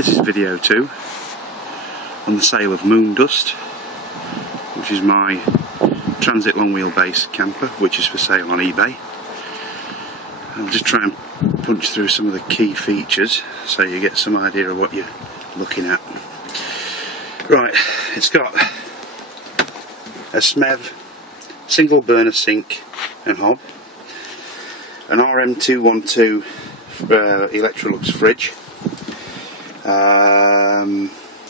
This is video 2 on the sale of Moondust, which is my transit long wheelbase camper, which is for sale on eBay. I'll just try and punch through some of the key features so you get some idea of what you're looking at. Right, it's got a SMEV single burner sink and hob, an RM212 Electrolux fridge,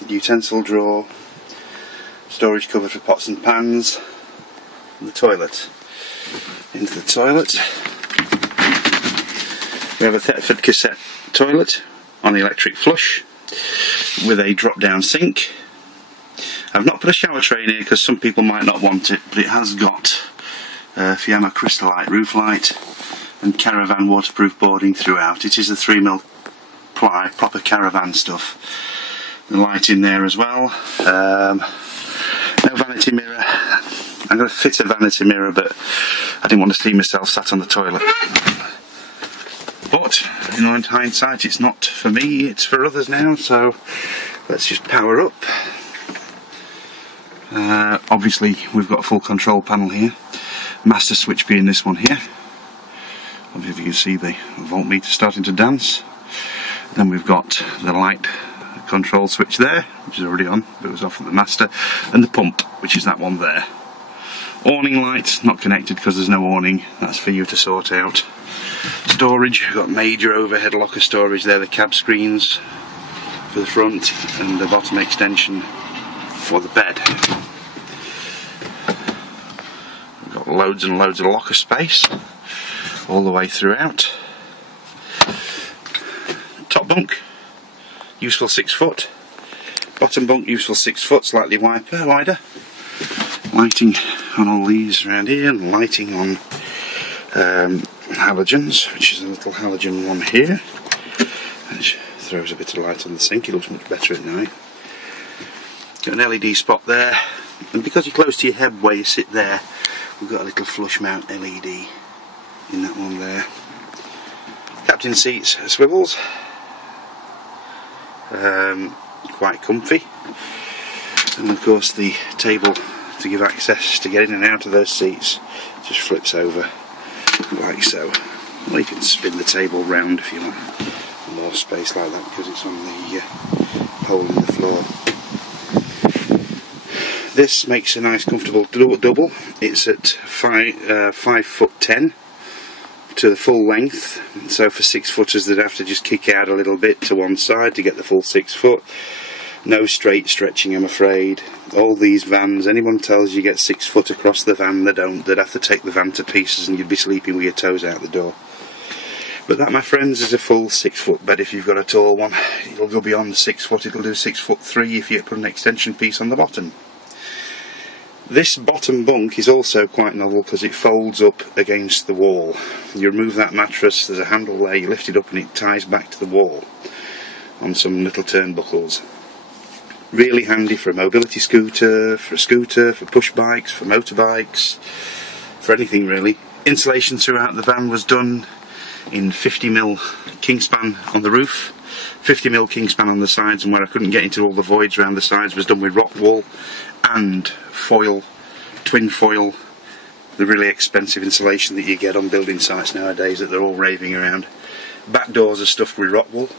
utensil drawer, storage cupboard for pots and pans, and the toilet. Into the toilet we have a Thetford cassette toilet on electric flush with a drop down sink. I've not put a shower tray in here because some people might not want it, but it has got Fiamma Crystalite roof light and caravan waterproof boarding throughout. It is a 3mm ply, proper caravan stuff. The light in there as well. No vanity mirror. I'm going to fit a vanity mirror, but I didn't want to see myself sat on the toilet. But, you know, in hindsight, it's not for me, it's for others now, so let's just power up. Obviously, we've got a full control panel here. Master switch being this one here. Obviously, you can see the voltmeter starting to dance. Then we've got the light control switch there, which is already on, but it was off at the master, and the pump, which is that one there. Awning light, not connected because there's no awning, that's for you to sort out. Storage, we've got major overhead locker storage there, the cab screens for the front, and the bottom extension for the bed. We've got loads and loads of locker space all the way throughout. Top bunk, useful 6 foot. Bottom bunk, useful 6 foot, slightly wider. Lighting on all these around here, and lighting on halogens, which is a little halogen one here, which throws a bit of light on the sink. It looks much better at night. Got an LED spot there, and because you're close to your head where you sit there, we've got a little flush mount LED in that one there. Captain seats, swivels, quite comfy, and of course the table to give access to get in and out of those seats just flips over like so. Or you can spin the table round if you want more space like that, because it's on the hole in the floor. This makes a nice comfortable double. It's at 5'10" to the full length, so for 6 footers they'd have to just kick out a little bit to one side to get the full 6 foot. No straight stretching, I'm afraid. All these vans, anyone tells you get 6 foot across the van, they don't. They'd have to take the van to pieces and you'd be sleeping with your toes out the door. But that, my friends, is a full 6 foot bed if you've got a tall one. It'll go beyond 6 foot, it'll do 6'3" if you put an extension piece on the bottom. This bottom bunk is also quite novel because it folds up against the wall. You remove that mattress, there's a handle there, you lift it up and it ties back to the wall on some little turnbuckles. Really handy for a mobility scooter, for push bikes, for motorbikes, for anything really. Insulation throughout the van was done in 50mm kingspan on the roof, 50mm kingspan on the sides, and where I couldn't get into all the voids around the sides was done with rock wool and foil, twin foil, the really expensive insulation that you get on building sites nowadays that they're all raving around. Back doors are stuffed with rock wool,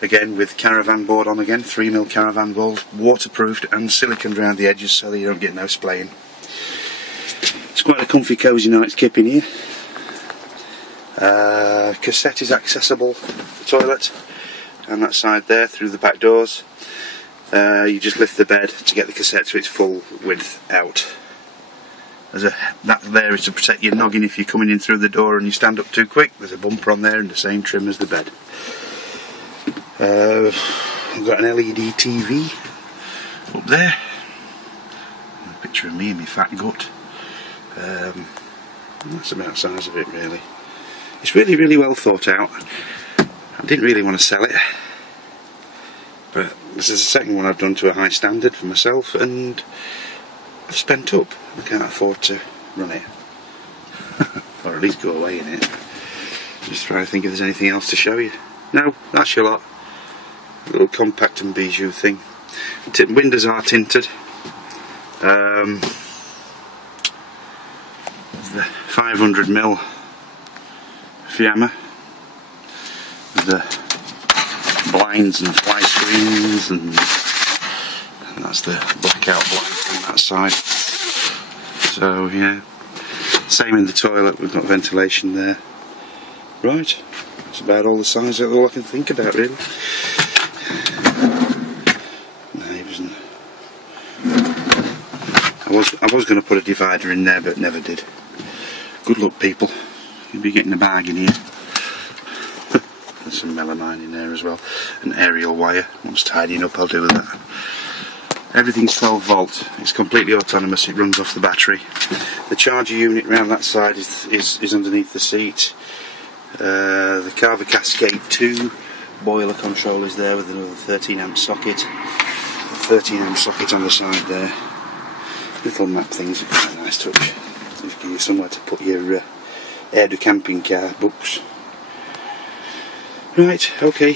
again with caravan board on again, 3mm caravan board, waterproofed and siliconed around the edges so that you don't get no splaying. It's quite a comfy cosy night's kip in here. Cassette is accessible, the toilet, and that side there through the back doors. You just lift the bed to get the cassette to its full width out. That there is to protect your noggin if you're coming in through the door and you stand up too quick. There's a bumper on there in the same trim as the bed. I've got an LED TV up there. A picture of me and my fat gut. That's about the size of it really. It's really well thought out. I didn't really want to sell it, but this is the second one I've done to a high standard for myself, and I've spent up. I can't afford to run it. Or at least go away in it. Just trying to think if there's anything else to show you. No, that's your lot. Little compact and bijou thing. Windows are tinted. There's the 500mm Fiamma. The blinds and fly screens, and that's the blackout blind from that side. So yeah, same in the toilet, we've got ventilation there. Right, that's about all the size, all I can think about really. Neighbours and I was going to put a divider in there, but never did. Good luck, people. You'll be getting a bargain here. There's some melamine in there as well. An aerial wire. Once tidying up, I'll do with that. Everything's 12 volt. It's completely autonomous. It runs off the battery. The charger unit round that side is underneath the seat. The Carver Cascade 2 boiler control is there with another 13 amp socket. 13 amp socket on the side there. Little map things are quite a nice touch. Just give you somewhere to put your air to camping car books. Right, okay.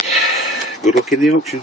Good luck in the auction.